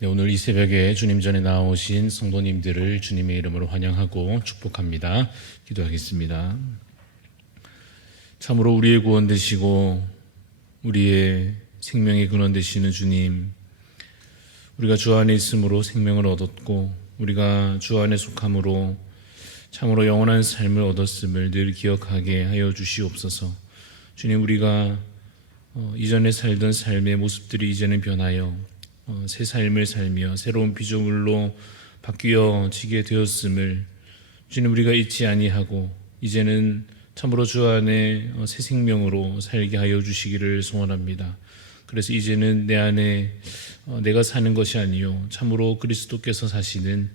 네, 오늘 이 새벽에 주님 전에 나오신 성도님들을 주님의 이름으로 환영하고 축복합니다. 기도하겠습니다. 참으로 우리의 구원 되시고 우리의 생명의 근원 되시는 주님, 우리가 주 안에 있음으로 생명을 얻었고 우리가 주 안에 속함으로 참으로 영원한 삶을 얻었음을 늘 기억하게 하여 주시옵소서. 주님, 우리가 이전에 살던 삶의 모습들이 이제는 변하여 새 삶을 살며 새로운 피조물로 바뀌어지게 되었음을 주님, 우리가 잊지 아니하고 이제는 참으로 주 안에 새 생명으로 살게 하여 주시기를 소원합니다. 그래서 이제는 내 안에 내가 사는 것이 아니요 참으로 그리스도께서 사시는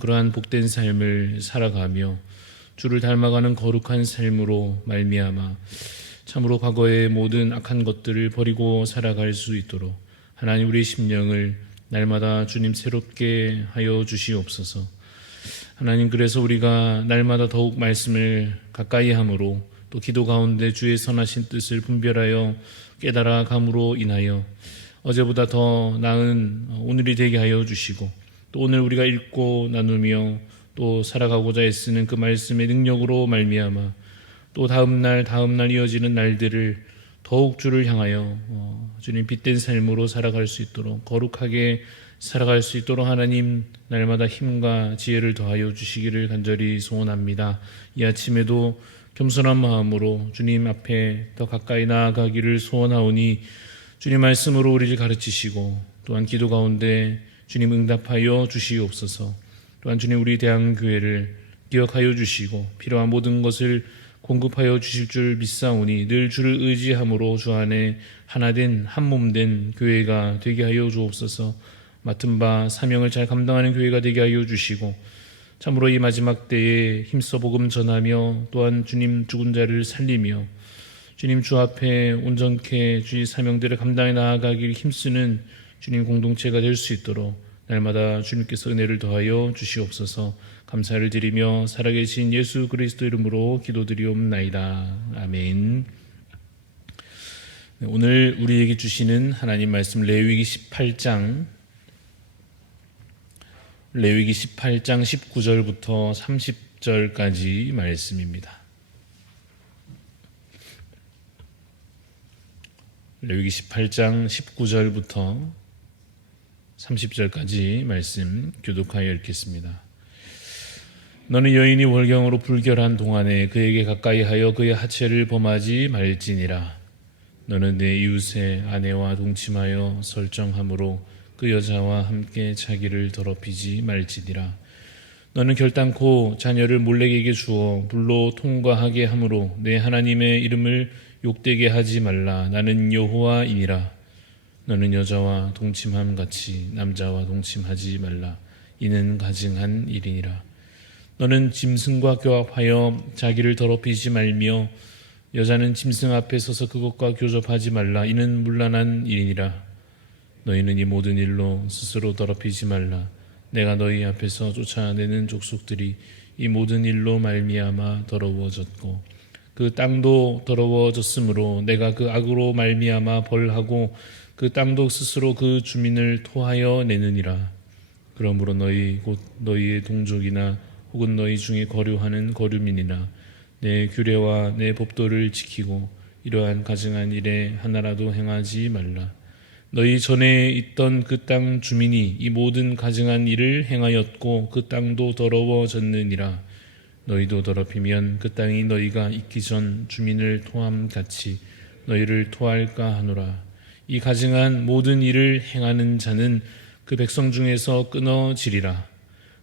그러한 복된 삶을 살아가며 주를 닮아가는 거룩한 삶으로 말미암아 참으로 과거의 모든 악한 것들을 버리고 살아갈 수 있도록 하나님, 우리의 심령을 날마다 주님 새롭게 하여 주시옵소서. 하나님, 그래서 우리가 날마다 더욱 말씀을 가까이 함으로 또 기도 가운데 주의 선하신 뜻을 분별하여 깨달아 감으로 인하여 어제보다 더 나은 오늘이 되게 하여 주시고, 또 오늘 우리가 읽고 나누며 또 살아가고자 애쓰는 그 말씀의 능력으로 말미암아 또 다음날 이어지는 날들을 더욱 주를 향하여 주님 빛된 삶으로 살아갈 수 있도록, 거룩하게 살아갈 수 있도록 하나님 날마다 힘과 지혜를 더하여 주시기를 간절히 소원합니다. 이 아침에도 겸손한 마음으로 주님 앞에 더 가까이 나아가기를 소원하오니 주님 말씀으로 우리를 가르치시고 또한 기도 가운데 주님 응답하여 주시옵소서. 또한 주님, 우리 대한교회를 기억하여 주시고 필요한 모든 것을 공급하여 주실 줄 믿사오니 늘 주를 의지함으로 주 안에 하나된 한몸된 교회가 되게 하여 주옵소서. 맡은 바 사명을 잘 감당하는 교회가 되게 하여 주시고 참으로 이 마지막 때에 힘써 복음 전하며 또한 주님 죽은 자를 살리며 주님 주 앞에 온전케 주의 사명들을 감당해 나아가길 힘쓰는 주님 공동체가 될 수 있도록 날마다 주님께서 은혜를 더하여 주시옵소서. 감사를 드리며 살아계신 예수 그리스도 이름으로 기도드리옵나이다. 아멘. 오늘 우리에게 주시는 하나님 말씀 레위기 18장 19절부터 30절까지 말씀입니다. 레위기 18장 19절부터 30절까지 말씀 교독하여 읽겠습니다. 너는 여인이 월경으로 불결한 동안에 그에게 가까이 하여 그의 하체를 범하지 말지니라. 너는 내 이웃의 아내와 동침하여 설정함으로 그 여자와 함께 자기를 더럽히지 말지니라. 너는 결단코 자녀를 몰렉에게 주어 불로 통과하게 함으로 내 하나님의 이름을 욕되게 하지 말라. 나는 여호와이니라. 너는 여자와 동침함 같이 남자와 동침하지 말라. 이는 가증한 일이니라. 너는 짐승과 교합하여 자기를 더럽히지 말며 여자는 짐승 앞에 서서 그것과 교접하지 말라. 이는 문란한 일이니라. 너희는 이 모든 일로 스스로 더럽히지 말라. 내가 너희 앞에서 쫓아내는 족속들이 이 모든 일로 말미암아 더러워졌고 그 땅도 더러워졌으므로 내가 그 악으로 말미암아 벌하고 그 땅도 스스로 그 주민을 토하여 내느니라. 그러므로 너희 곧 너희의 동족이나 혹은 너희 중에 거류하는 거류민이나 내 규례와 내 법도를 지키고 이러한 가증한 일에 하나라도 행하지 말라. 너희 전에 있던 그 땅 주민이 이 모든 가증한 일을 행하였고 그 땅도 더러워졌느니라. 너희도 더럽히면 그 땅이 너희가 있기 전 주민을 토함 같이 너희를 토할까 하노라. 이 가증한 모든 일을 행하는 자는 그 백성 중에서 끊어지리라.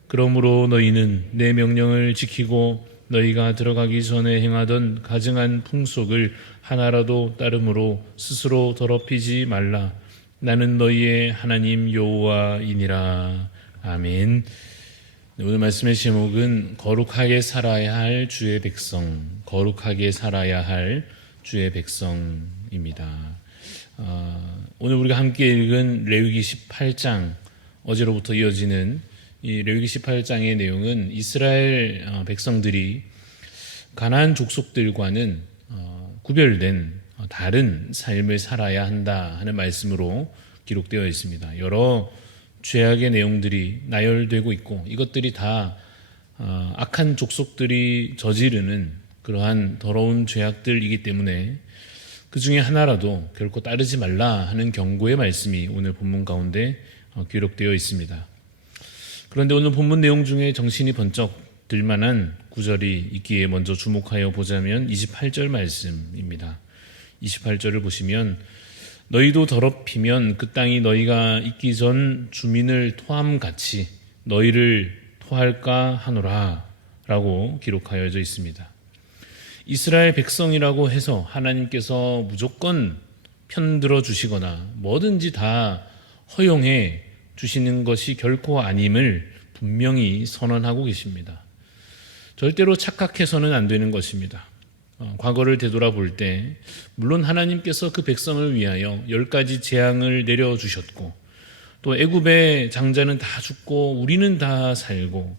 그러므로 너희는 내 명령을 지키고 너희가 들어가기 전에 행하던 가증한 풍속을 하나라도 따름으로 스스로 더럽히지 말라. 나는 너희의 하나님 여호와이니라. 아멘. 오늘 말씀의 제목은 거룩하게 살아야 할 주의 백성, 거룩하게 살아야 할 주의 백성입니다. 오늘 우리가 함께 읽은 레위기 18장, 어제로부터 이어지는 이 레위기 18장의 내용은 이스라엘 백성들이 가나안 족속들과는 구별된 다른 삶을 살아야 한다 하는 말씀으로 기록되어 있습니다. 여러 죄악의 내용들이 나열되고 있고 이것들이 다 악한 족속들이 저지르는 그러한 더러운 죄악들이기 때문에 그 중에 하나라도 결코 따르지 말라 하는 경고의 말씀이 오늘 본문 가운데 기록되어 있습니다. 그런데 오늘 본문 내용 중에 정신이 번쩍 들만한 구절이 있기에 먼저 주목하여 보자면 28절 말씀입니다. 28절을 보시면 너희도 더럽히면 그 땅이 너희가 있기 전 주민을 토함같이 너희를 토할까 하노라 라고 기록하여져 있습니다. 이스라엘 백성이라고 해서 하나님께서 무조건 편들어 주시거나 뭐든지 다 허용해 주시는 것이 결코 아님을 분명히 선언하고 계십니다. 절대로 착각해서는 안 되는 것입니다. 과거를 되돌아볼 때 물론 하나님께서 그 백성을 위하여 10가지 재앙을 내려주셨고 또 애굽의 장자는 다 죽고 우리는 다 살고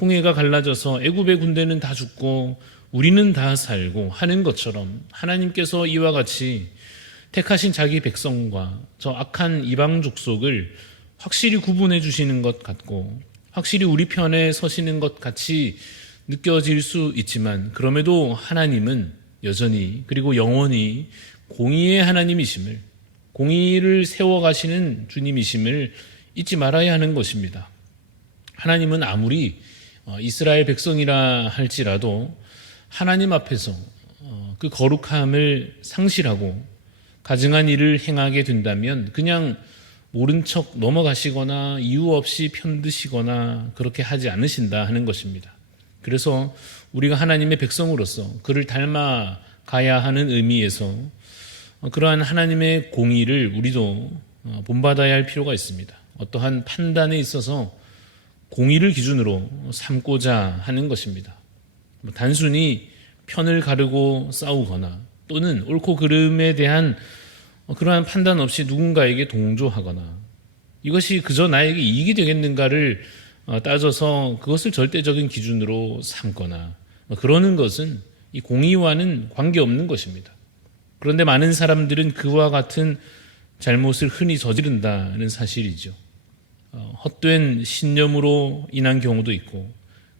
홍해가 갈라져서 애굽의 군대는 다 죽고 우리는 다 살고 하는 것처럼 하나님께서 이와 같이 택하신 자기 백성과 저 악한 이방 족속을 확실히 구분해 주시는 것 같고 확실히 우리 편에 서시는 것 같이 느껴질 수 있지만 그럼에도 하나님은 여전히 그리고 영원히 공의의 하나님이심을 공의를 세워가시는 주님이심을 잊지 말아야 하는 것입니다. 하나님은 아무리 이스라엘 백성이라 할지라도 하나님 앞에서 그 거룩함을 상실하고 가증한 일을 행하게 된다면 그냥 모른 척 넘어가시거나 이유 없이 편드시거나 그렇게 하지 않으신다 하는 것입니다. 그래서 우리가 하나님의 백성으로서 그를 닮아가야 하는 의미에서 그러한 하나님의 공의를 우리도 본받아야 할 필요가 있습니다. 어떠한 판단에 있어서 공의를 기준으로 삼고자 하는 것입니다. 단순히 편을 가르고 싸우거나 또는 옳고 그름에 대한 그러한 판단 없이 누군가에게 동조하거나 이것이 그저 나에게 이익이 되겠는가를 따져서 그것을 절대적인 기준으로 삼거나 그러는 것은 이 공의와는 관계없는 것입니다. 그런데 많은 사람들은 그와 같은 잘못을 흔히 저지른다는 사실이죠. 헛된 신념으로 인한 경우도 있고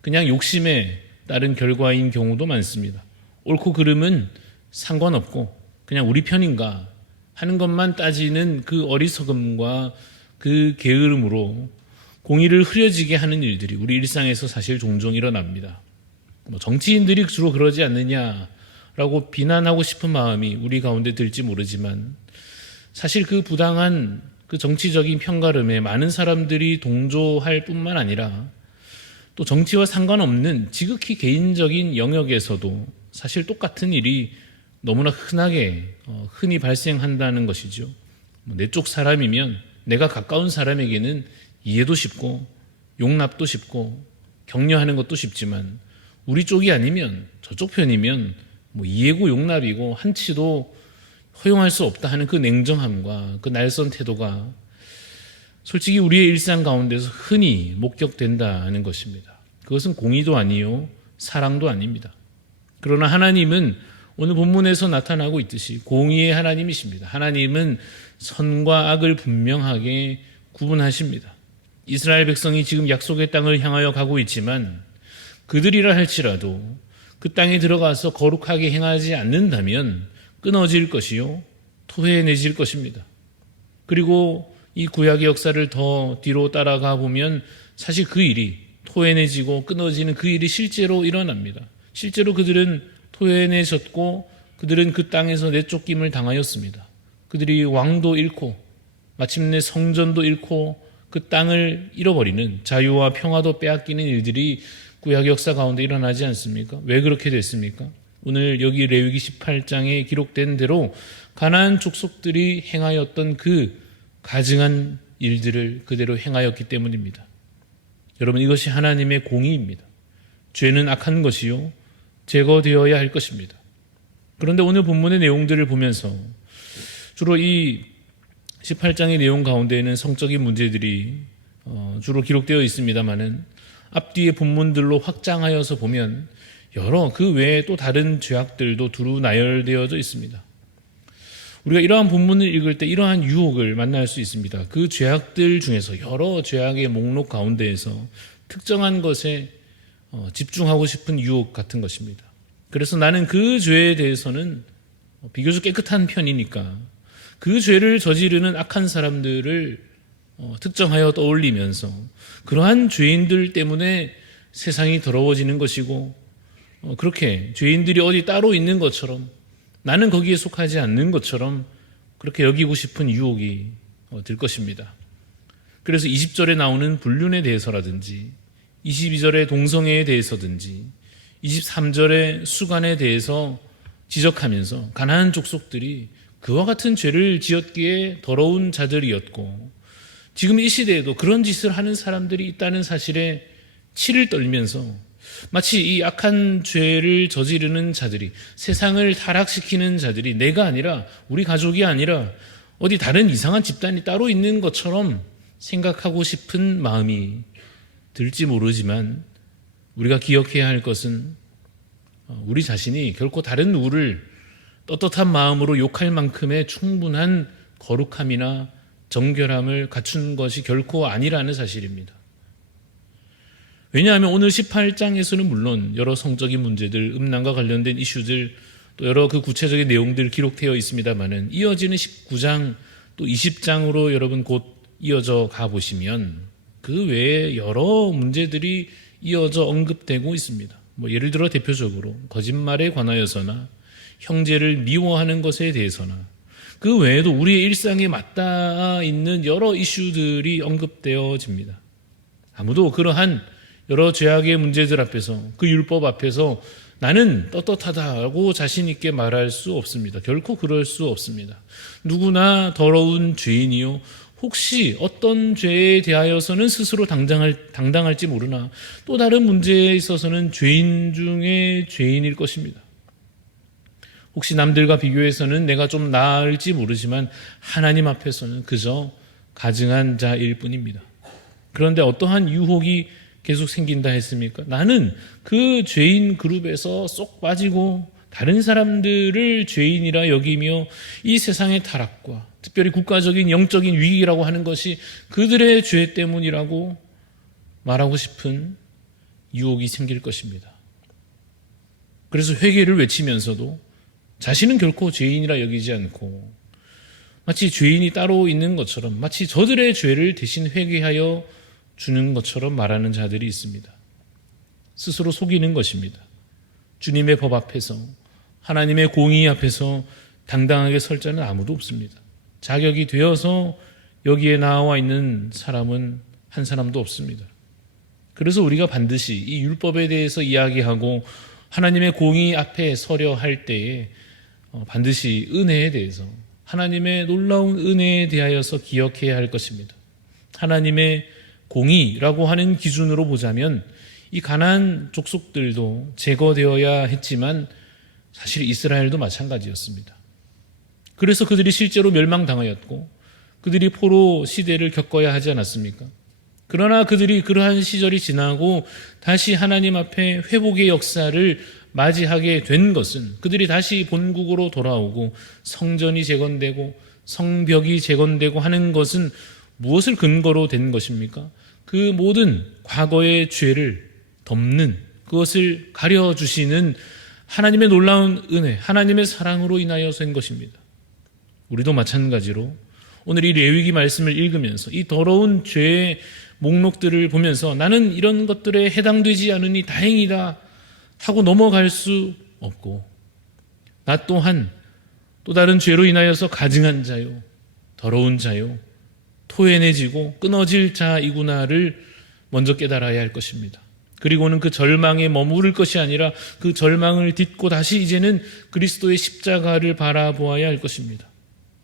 그냥 욕심에 따른 결과인 경우도 많습니다. 옳고 그름은 상관없고 그냥 우리 편인가 하는 것만 따지는 그 어리석음과 그 게으름으로 공의를 흐려지게 하는 일들이 우리 일상에서 사실 종종 일어납니다. 정치인들이 주로 그러지 않느냐라고 비난하고 싶은 마음이 우리 가운데 들지 모르지만 사실 그 부당한 그 정치적인 편가름에 많은 사람들이 동조할 뿐만 아니라 또 정치와 상관없는 지극히 개인적인 영역에서도 사실 똑같은 일이 너무나 흔히 발생한다는 것이죠. 내 쪽 사람이면 내가 가까운 사람에게는 이해도 쉽고 용납도 쉽고 격려하는 것도 쉽지만 우리 쪽이 아니면 저쪽 편이면 이해고 용납이고 한치도 허용할 수 없다 하는 그 냉정함과 그 날선 태도가 솔직히 우리의 일상 가운데서 흔히 목격된다는 것입니다. 그것은 공의도 아니요 사랑도 아닙니다. 그러나 하나님은 오늘 본문에서 나타나고 있듯이 공의의 하나님이십니다. 하나님은 선과 악을 분명하게 구분하십니다. 이스라엘 백성이 지금 약속의 땅을 향하여 가고 있지만 그들이라 할지라도 그 땅에 들어가서 거룩하게 행하지 않는다면 끊어질 것이요 토해내질 것입니다. 그리고 이 구약의 역사를 더 뒤로 따라가 보면 사실 그 일이 토해내지고 끊어지는 그 일이 실제로 일어납니다. 실제로 그들은 토해내졌고 그들은 그 땅에서 내쫓김을 당하였습니다. 그들이 왕도 잃고 마침내 성전도 잃고 그 땅을 잃어버리는 자유와 평화도 빼앗기는 일들이 구약 역사 가운데 일어나지 않습니까? 왜 그렇게 됐습니까? 오늘 여기 레위기 18장에 기록된 대로 가나안 족속들이 행하였던 그 가증한 일들을 그대로 행하였기 때문입니다. 여러분 이것이 하나님의 공의입니다. 죄는 악한 것이요 제거되어야 할 것입니다. 그런데 오늘 본문의 내용들을 보면서 주로 이 18장의 내용 가운데에는 성적인 문제들이 주로 기록되어 있습니다마는 앞뒤의 본문들로 확장하여서 보면 여러 그 외에 또 다른 죄악들도 두루 나열되어져 있습니다. 우리가 이러한 본문을 읽을 때 이러한 유혹을 만날 수 있습니다. 그 죄악들 중에서 여러 죄악의 목록 가운데에서 특정한 것에 집중하고 싶은 유혹 같은 것입니다. 그래서 나는 그 죄에 대해서는 비교적 깨끗한 편이니까 그 죄를 저지르는 악한 사람들을 특정하여 떠올리면서 그러한 죄인들 때문에 세상이 더러워지는 것이고 그렇게 죄인들이 어디 따로 있는 것처럼 나는 거기에 속하지 않는 것처럼 그렇게 여기고 싶은 유혹이 들 것입니다. 그래서 20절에 나오는 불륜에 대해서라든지 22절의 동성애에 대해서든지 23절의 수간에 대해서 지적하면서 가나안 족속들이 그와 같은 죄를 지었기에 더러운 자들이었고 지금 이 시대에도 그런 짓을 하는 사람들이 있다는 사실에 치를 떨면서 마치 이 악한 죄를 저지르는 자들이 세상을 타락시키는 자들이 내가 아니라 우리 가족이 아니라 어디 다른 이상한 집단이 따로 있는 것처럼 생각하고 싶은 마음이 들지 모르지만 우리가 기억해야 할 것은 우리 자신이 결코 다른 누구를 떳떳한 마음으로 욕할 만큼의 충분한 거룩함이나 정결함을 갖춘 것이 결코 아니라는 사실입니다. 왜냐하면 오늘 18장에서는 물론 여러 성적인 문제들, 음란과 관련된 이슈들, 또 여러 그 구체적인 내용들 기록되어 있습니다만은 이어지는 19장 또 20장으로 여러분 곧 이어져 가보시면 그 외에 여러 문제들이 이어져 언급되고 있습니다. 예를 들어 대표적으로 거짓말에 관하여서나 형제를 미워하는 것에 대해서나 그 외에도 우리의 일상에 맞닿아 있는 여러 이슈들이 언급되어집니다. 아무도 그러한 여러 죄악의 문제들 앞에서 그 율법 앞에서 나는 떳떳하다고 자신 있게 말할 수 없습니다. 결코 그럴 수 없습니다. 누구나 더러운 죄인이요 혹시 어떤 죄에 대하여서는 스스로 당당할지 모르나 또 다른 문제에 있어서는 죄인 중에 죄인일 것입니다. 혹시 남들과 비교해서는 내가 좀 나을지 모르지만 하나님 앞에서는 그저 가증한 자일 뿐입니다. 그런데 어떠한 유혹이 계속 생긴다 했습니까? 나는 그 죄인 그룹에서 쏙 빠지고 다른 사람들을 죄인이라 여기며 이 세상의 타락과 특별히 국가적인 영적인 위기라고 하는 것이 그들의 죄 때문이라고 말하고 싶은 유혹이 생길 것입니다. 그래서 회개를 외치면서도 자신은 결코 죄인이라 여기지 않고 마치 죄인이 따로 있는 것처럼 마치 저들의 죄를 대신 회개하여 주는 것처럼 말하는 자들이 있습니다. 스스로 속이는 것입니다. 주님의 법 앞에서 하나님의 공의 앞에서 당당하게 설 자는 아무도 없습니다. 자격이 되어서 여기에 나와 있는 사람은 한 사람도 없습니다. 그래서 우리가 반드시 이 율법에 대해서 이야기하고 하나님의 공의 앞에 서려 할 때에 반드시 은혜에 대해서 하나님의 놀라운 은혜에 대하여서 기억해야 할 것입니다. 하나님의 공의라고 하는 기준으로 보자면 이 가나안 족속들도 제거되어야 했지만 사실 이스라엘도 마찬가지였습니다. 그래서 그들이 실제로 멸망당하였고 그들이 포로 시대를 겪어야 하지 않았습니까? 그러나 그들이 그러한 시절이 지나고 다시 하나님 앞에 회복의 역사를 맞이하게 된 것은 그들이 다시 본국으로 돌아오고 성전이 재건되고 성벽이 재건되고 하는 것은 무엇을 근거로 된 것입니까? 그 모든 과거의 죄를 덮는 그것을 가려주시는 하나님의 놀라운 은혜, 하나님의 사랑으로 인하여서인 것입니다. 우리도 마찬가지로 오늘 이 레위기 말씀을 읽으면서 이 더러운 죄의 목록들을 보면서 나는 이런 것들에 해당되지 않으니 다행이다 하고 넘어갈 수 없고 나 또한 또 다른 죄로 인하여서 가증한 자요, 더러운 자요, 토해내지고 끊어질 자이구나를 먼저 깨달아야 할 것입니다. 그리고는 그 절망에 머무를 것이 아니라 그 절망을 딛고 다시 이제는 그리스도의 십자가를 바라보아야 할 것입니다.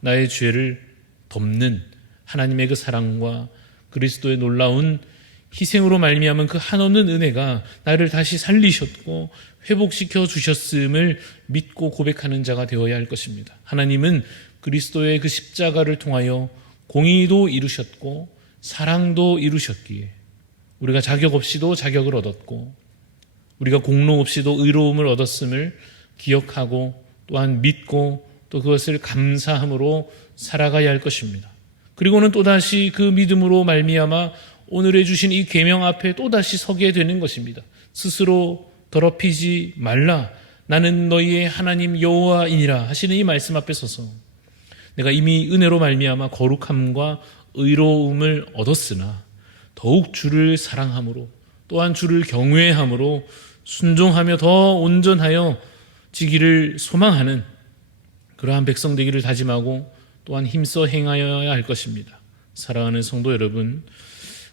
나의 죄를 덮는 하나님의 그 사랑과 그리스도의 놀라운 희생으로 말미암은 그 한없는 은혜가 나를 다시 살리셨고 회복시켜 주셨음을 믿고 고백하는 자가 되어야 할 것입니다. 하나님은 그리스도의 그 십자가를 통하여 공의도 이루셨고 사랑도 이루셨기에 우리가 자격 없이도 자격을 얻었고 우리가 공로 없이도 의로움을 얻었음을 기억하고 또한 믿고 또 그것을 감사함으로 살아가야 할 것입니다. 그리고는 또다시 그 믿음으로 말미암아 오늘에 주신 이 계명 앞에 또다시 서게 되는 것입니다. 스스로 더럽히지 말라. 나는 너희의 하나님 여호와이니라 하시는 이 말씀 앞에 서서 내가 이미 은혜로 말미암아 거룩함과 의로움을 얻었으나 더욱 주를 사랑함으로 또한 주를 경외함으로 순종하며 더 온전하여 지기를 소망하는 그러한 백성 되기를 다짐하고 또한 힘써 행하여야 할 것입니다. 사랑하는 성도 여러분,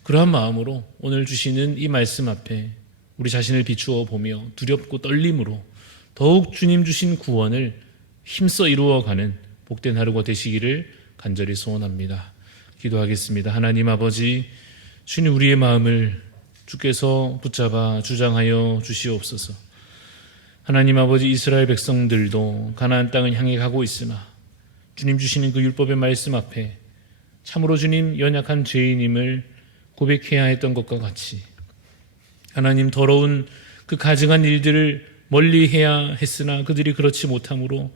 그러한 마음으로 오늘 주시는 이 말씀 앞에 우리 자신을 비추어 보며 두렵고 떨림으로 더욱 주님 주신 구원을 힘써 이루어가는 복된 하루가 되시기를 간절히 소원합니다. 기도하겠습니다. 하나님 아버지, 주님 우리의 마음을 주께서 붙잡아 주장하여 주시옵소서. 하나님 아버지, 이스라엘 백성들도 가나안 땅을 향해 가고 있으나 주님 주시는 그 율법의 말씀 앞에 참으로 주님 연약한 죄인임을 고백해야 했던 것과 같이 하나님 더러운 그 가증한 일들을 멀리해야 했으나 그들이 그렇지 못함으로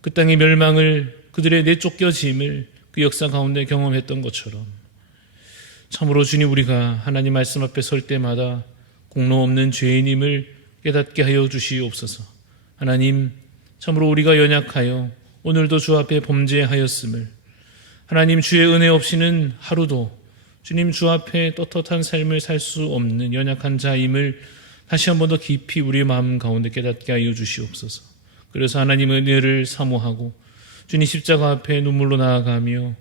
그 땅의 멸망을 그들의 내쫓겨짐을 그 역사 가운데 경험했던 것처럼 참으로 주님 우리가 하나님 말씀 앞에 설 때마다 공로 없는 죄인임을 깨닫게 하여 주시옵소서. 하나님 참으로 우리가 연약하여 오늘도 주 앞에 범죄하였음을 하나님 주의 은혜 없이는 하루도 주님 주 앞에 떳떳한 삶을 살 수 없는 연약한 자임을 다시 한 번 더 깊이 우리의 마음 가운데 깨닫게 하여 주시옵소서. 그래서 하나님의 은혜를 사모하고 주님 십자가 앞에 눈물로 나아가며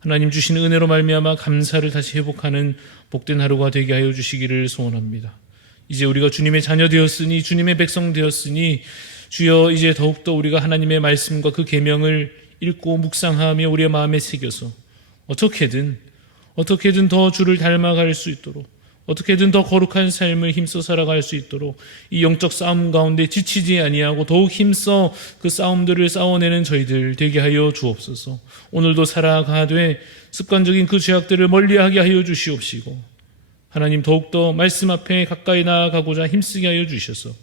하나님 주신 은혜로 말미암아 감사를 다시 회복하는 복된 하루가 되게 하여 주시기를 소원합니다. 이제 우리가 주님의 자녀 되었으니 주님의 백성 되었으니 주여 이제 더욱더 우리가 하나님의 말씀과 그 계명을 읽고 묵상하며 우리의 마음에 새겨서 어떻게든 더 주를 닮아갈 수 있도록 어떻게든 더 거룩한 삶을 힘써 살아갈 수 있도록 이 영적 싸움 가운데 지치지 아니하고 더욱 힘써 그 싸움들을 싸워내는 저희들 되게 하여 주옵소서. 오늘도 살아가되 습관적인 그 죄악들을 멀리하게 하여 주시옵시고 하나님 더욱더 말씀 앞에 가까이 나아가고자 힘쓰게 하여 주셔서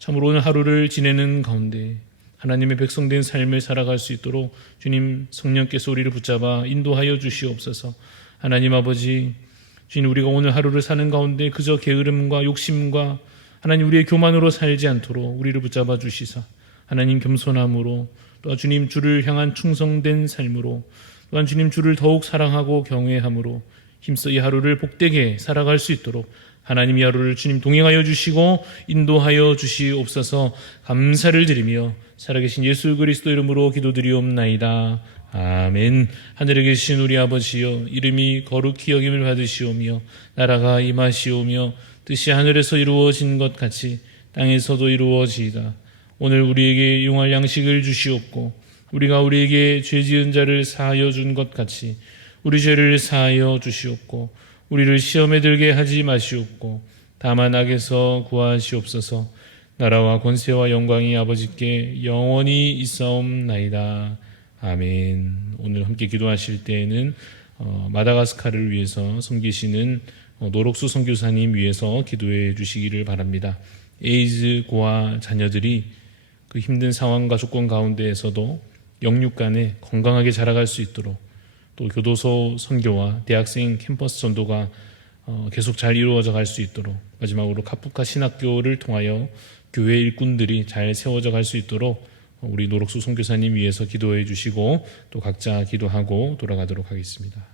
참으로 오늘 하루를 지내는 가운데 하나님의 백성된 삶을 살아갈 수 있도록 주님 성령께서 우리를 붙잡아 인도하여 주시옵소서. 하나님 아버지, 주님 우리가 오늘 하루를 사는 가운데 그저 게으름과 욕심과 하나님 우리의 교만으로 살지 않도록 우리를 붙잡아 주시사 하나님 겸손함으로 또 주님 주를 향한 충성된 삶으로 또한 주님 주를 더욱 사랑하고 경외함으로 힘써 이 하루를 복되게 살아갈 수 있도록 하나님 이 하루를 주님 동행하여 주시고 인도하여 주시옵소서. 감사를 드리며 살아계신 예수 그리스도 이름으로 기도드리옵나이다. 아멘. 하늘에 계신 우리 아버지여, 이름이 거룩히 여김을 받으시오며 나라가 임하시오며 뜻이 하늘에서 이루어진 것 같이 땅에서도 이루어지이다. 오늘 우리에게 용할 양식을 주시옵고 우리가 우리에게 죄 지은 자를 사하여 준 것 같이 우리 죄를 사하여 주시옵고 우리를 시험에 들게 하지 마시옵고 다만 악에서 구하시옵소서. 나라와 권세와 영광이 아버지께 영원히 있사옵나이다. 아멘. 오늘 함께 기도하실 때에는 마다가스카르를 위해서 섬기시는 노록수 선교사님 위해서 기도해 주시기를 바랍니다. 에이즈 고아 자녀들이 그 힘든 상황과 조건 가운데에서도 영육 간에 건강하게 자라갈 수 있도록 또 교도소 선교와 대학생 캠퍼스 전도가 계속 잘 이루어져 갈 수 있도록 마지막으로 카프카 신학교를 통하여 교회 일꾼들이 잘 세워져 갈 수 있도록 우리 노록수 선교사님 위해서 기도해 주시고 또 각자 기도하고 돌아가도록 하겠습니다.